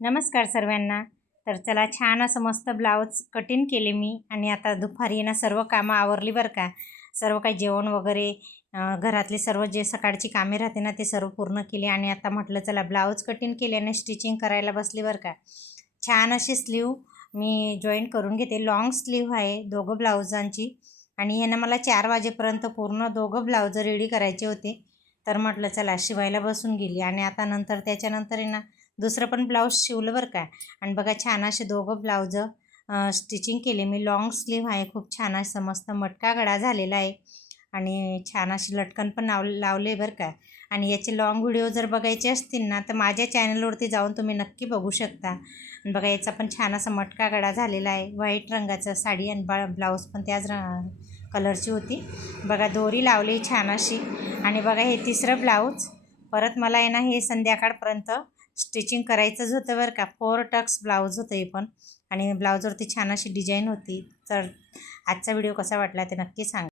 नमस्कार सर्वांना। तर चला छान असं मस्त ब्लाऊज कटिंग केले मी आणि आता दुपारी ना सर्व कामं आवरली बरं का। सर्व काही जेवण वगैरे घरातले सर्व जे सकाळची कामे राहते ना ते सर्व पूर्ण केली आणि आता म्हटलं चला ब्लाऊज कटिंग केले आणि स्टिचिंग करायला बसली बरं का। छान अशी स्लीव मी जॉईन करून घेते। लॉंग स्लीव आहे दोघं ब्लाऊजांची आणि यांना मला 4 वाजेपर्यंत पूर्ण दोघं ब्लाऊज रेडी करायचे होते। तर म्हटलं चला शिवायला बसून गेली आणि आता नंतर त्याच्यानंतर आहे ना दुसरं पण ब्लाऊज शिवलं बरं का। आणि बघा छान असे दोघं ब्लाऊज स्टिचिंग केले मी। लॉंग स्लीव आहे, खूप छान असं मस्त मटका गळा झालेला आहे आणि छान अशी लटकन पण लावले बरं का। आणि याचे लॉंग व्हिडिओ जर बघायचे असतील ना तर माझ्या चॅनलवरती जाऊन तुम्ही नक्की बघू शकता। आणि बघा याचा पण छान असा मटका गळा झालेला आहे। व्हाईट रंगाचं साडी आणि ब्लाऊज पण त्याच कलरची होती। बघा दोरी लावली छान अशी। आणि बघा हे तिसरं ब्लाऊज परत मला आहे ना हे संध्याकाळपर्यंत स्टिचिंग करायचंच होतं बरं का। 4 टक्स ब्लाऊज होतं हे पण आणि ब्लाऊजवरती छान अशी डिझाईन होती। तर आजचा व्हिडिओ कसा वाटला ते नक्की सांगा।